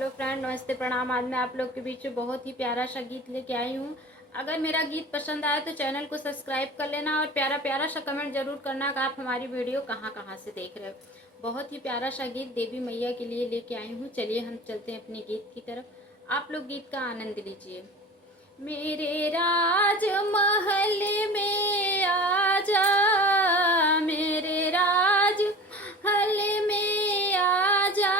Hello friend, नमस्ते, प्रणाम। आज मैं आप लोग के बीच में बहुत ही प्यारा सा गीत लेके आई हूँ। अगर मेरा गीत पसंद आए तो चैनल को सब्सक्राइब कर लेना और प्यारा प्यारा सा कमेंट जरूर करना कि आप हमारी वीडियो कहाँ कहाँ से देख रहे हो। बहुत ही प्यारा सा गीत देवी मैया के लिए लेके आई हूँ। चलिए हम चलते हैं अपने गीत की तरफ। आप लोग गीत का आनंद लीजिए। मेरे राजमहल में आजा, मेरे राजमहल में आजा,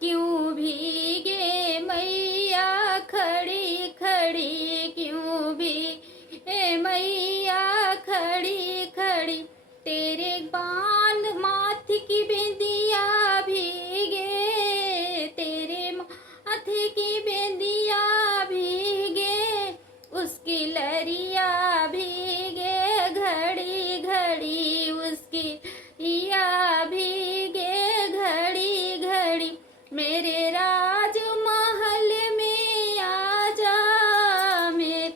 क्यों भीगे मैया खड़ी खड़ी, क्यों भीगे मैया खड़ी खड़ी, तेरे बांध माथ की बिंदिया भीगे, तेरे माथे की बिंदिया भीगे, उसकी लरिया भीगे घड़ी घड़ी, उसकी लरिया भीगे घड़ी घड़ी, मेरे राजमहल में आजा, मेरे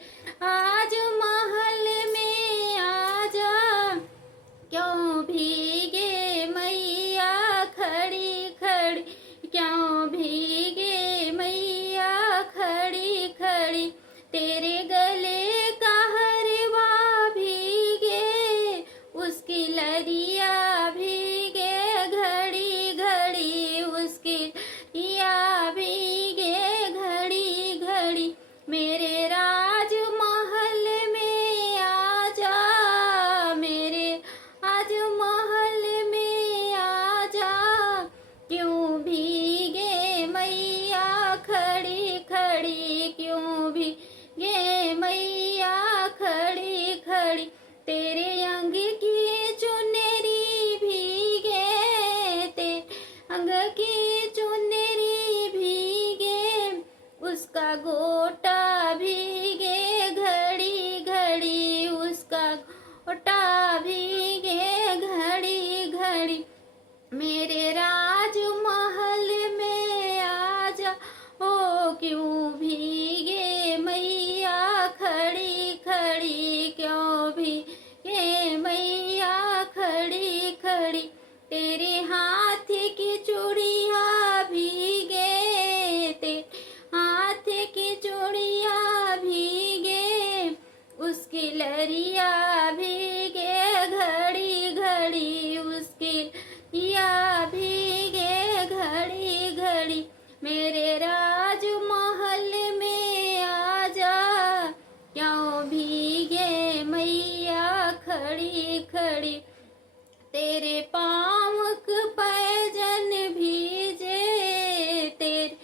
राजमहल में आजा, क्यों भीगे मैया खड़ी खड़ी, क्यों भीगे मैया खड़ी खड़ी, तेरे गले का हरवा भीगे, उसकी लरिया भीगे घड़ी घड़ी, उसकी लरिया भीगे घड़ी घड़ी, मेरे राजमहल में आजा, मेरे राजमहल में आजा, क्यों भीगे मैया खड़ी खड़ी, क्यों भीगे मैया खड़ी खड़ी, तेरे अंग की चुनरी भीगे, तेरे अंग की चुनरी भीगे, उसका गोटा भीगे घड़ी घड़ी, उसका गोटा भीगे घड़ी घड़ी, मेरे राजमहल में आजा, ओ क्यों भीगे मैया खड़ी खड़ी, क्यों भीगे मैया खड़ी खड़ी, तेरे हाथ की चूड़िया भीगे, तेरे हाथ की चूड़िया भीगे, उसकी लरिया भीगे घड़ी घड़ी, उसकी लरिया भीगे घड़ी घड़ी, मेरे राजमहल में आजा, क्यों भीगे मैया खड़ी खड़ी, तेरे पाँव के पैजन भीजे, तेरे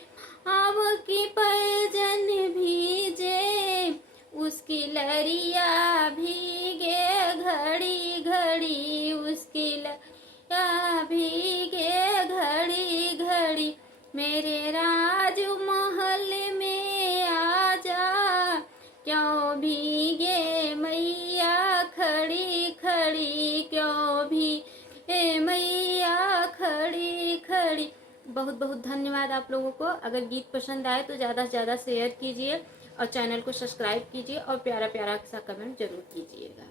पाँव की पैजन भीजे, उसकी लरिया भीगे घड़ी घड़ी, उसकी लरिया भीगे घड़ी घड़ी, मेरे राजमहल में आजा, क्यों भीगे मैया खड़ी खड़ी, क्यों भीगे मैया खड़ी खड़ी। बहुत बहुत धन्यवाद आप लोगों को। अगर गीत पसंद आए तो ज़्यादा से ज़्यादा शेयर कीजिए और चैनल को सब्सक्राइब कीजिए और प्यारा प्यारा सा कमेंट जरूर कीजिएगा।